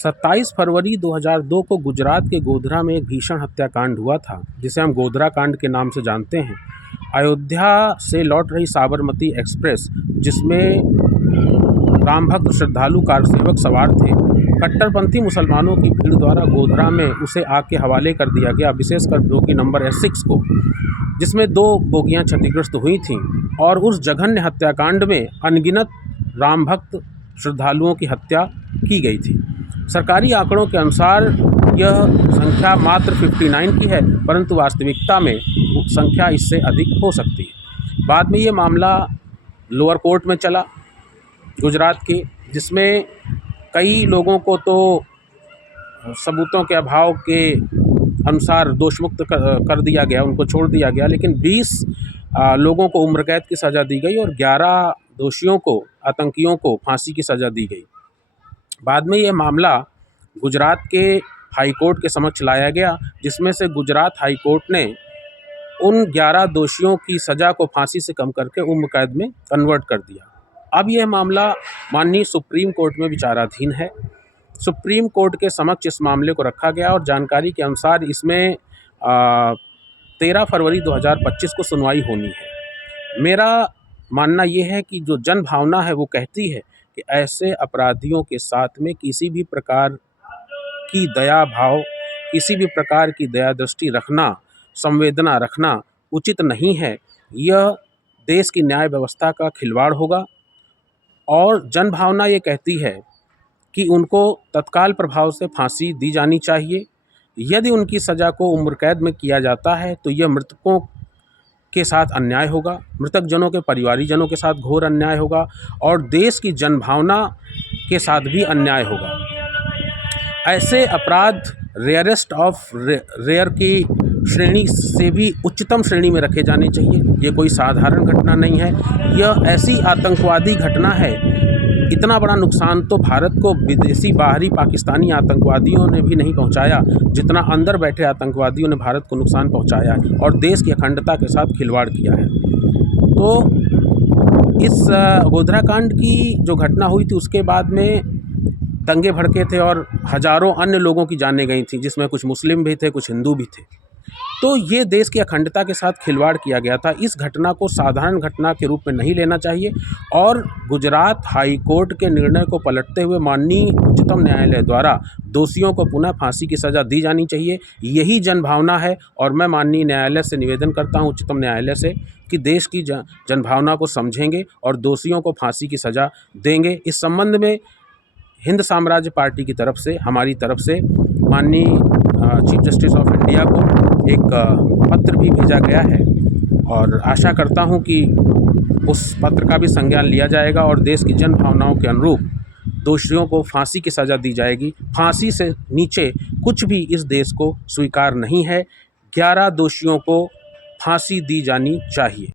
27 फरवरी 2002 को गुजरात के गोधरा में एक भीषण हत्याकांड हुआ था, जिसे हम गोधरा कांड के नाम से जानते हैं। अयोध्या से लौट रही साबरमती एक्सप्रेस, जिसमें राम भक्त श्रद्धालु कार सेवक सवार थे, कट्टरपंथी मुसलमानों की भीड़ द्वारा गोधरा में उसे आग के हवाले कर दिया गया, विशेषकर बोगी नंबर S6 को, जिसमें 2 बोगियां क्षतिग्रस्त हुई थीं। और उस जघन्य हत्याकांड में अनगिनत राम भक्त श्रद्धालुओं की हत्या की गई थी। सरकारी आंकड़ों के अनुसार यह संख्या मात्र 59 की है, परंतु वास्तविकता में संख्या इससे अधिक हो सकती है। बाद में ये मामला लोअर कोर्ट में चला गुजरात के, जिसमें कई लोगों को तो सबूतों के अभाव के अनुसार दोषमुक्त कर दिया गया, उनको छोड़ दिया गया, लेकिन 20 लोगों को उम्र कैद की सज़ा दी गई और 11 दोषियों को, आतंकियों को फांसी की सज़ा दी गई। बाद में ये मामला गुजरात के हाई कोर्ट के समक्ष लाया गया, जिसमें से गुजरात हाई कोर्ट ने उन 11 दोषियों की सज़ा को फांसी से कम करके उम्र कैद में कन्वर्ट कर दिया। अब यह मामला माननीय सुप्रीम कोर्ट में विचाराधीन है। सुप्रीम कोर्ट के समक्ष इस मामले को रखा गया और जानकारी के अनुसार इसमें 13 फरवरी 2025 को सुनवाई होनी है। मेरा मानना यह है कि जो जन भावना है वो कहती है कि ऐसे अपराधियों के साथ में किसी भी प्रकार की दया भाव, किसी भी प्रकार की दया दृष्टि रखना, संवेदना रखना उचित नहीं है। यह देश की न्याय व्यवस्था का खिलवाड़ होगा और जन भावना ये कहती है कि उनको तत्काल प्रभाव से फांसी दी जानी चाहिए। यदि उनकी सज़ा को उम्र कैद में किया जाता है तो यह मृतकों के साथ अन्याय होगा, मृतक जनों के परिवारीजनों के साथ घोर अन्याय होगा और देश की जनभावना के साथ भी अन्याय होगा। ऐसे अपराध रेयरेस्ट ऑफ रेयर की श्रेणी से भी उच्चतम श्रेणी में रखे जाने चाहिए। ये कोई साधारण घटना नहीं है, यह ऐसी आतंकवादी घटना है। इतना बड़ा नुकसान तो भारत को विदेशी बाहरी पाकिस्तानी आतंकवादियों ने भी नहीं पहुंचाया, जितना अंदर बैठे आतंकवादियों ने भारत को नुकसान पहुंचाया है और देश की अखंडता के साथ खिलवाड़ किया है। तो इस गोधरा कांड की जो घटना हुई थी उसके बाद में दंगे भड़के थे और हज़ारों अन्य लोगों की जानें गई थी, जिसमें कुछ मुस्लिम भी थे, कुछ हिंदू भी थे। तो ये देश की अखंडता के साथ खिलवाड़ किया गया था। इस घटना को साधारण घटना के रूप में नहीं लेना चाहिए और गुजरात हाई कोर्ट के निर्णय को पलटते हुए माननीय उच्चतम न्यायालय द्वारा दोषियों को पुनः फांसी की सज़ा दी जानी चाहिए। यही जनभावना है और मैं माननीय न्यायालय से निवेदन करता हूँ, उच्चतम न्यायालय से, कि देश की जनभावना को समझेंगे और दोषियों को फांसी की सज़ा देंगे। इस संबंध में हिंद साम्राज्य पार्टी की तरफ से, हमारी तरफ से माननीय चीफ जस्टिस ऑफ इंडिया को एक पत्र भी भेजा गया है और आशा करता हूं कि उस पत्र का भी संज्ञान लिया जाएगा और देश की जन भावनाओं के अनुरूप दोषियों को फांसी की सज़ा दी जाएगी। फांसी से नीचे कुछ भी इस देश को स्वीकार नहीं है। 11 दोषियों को फांसी दी जानी चाहिए।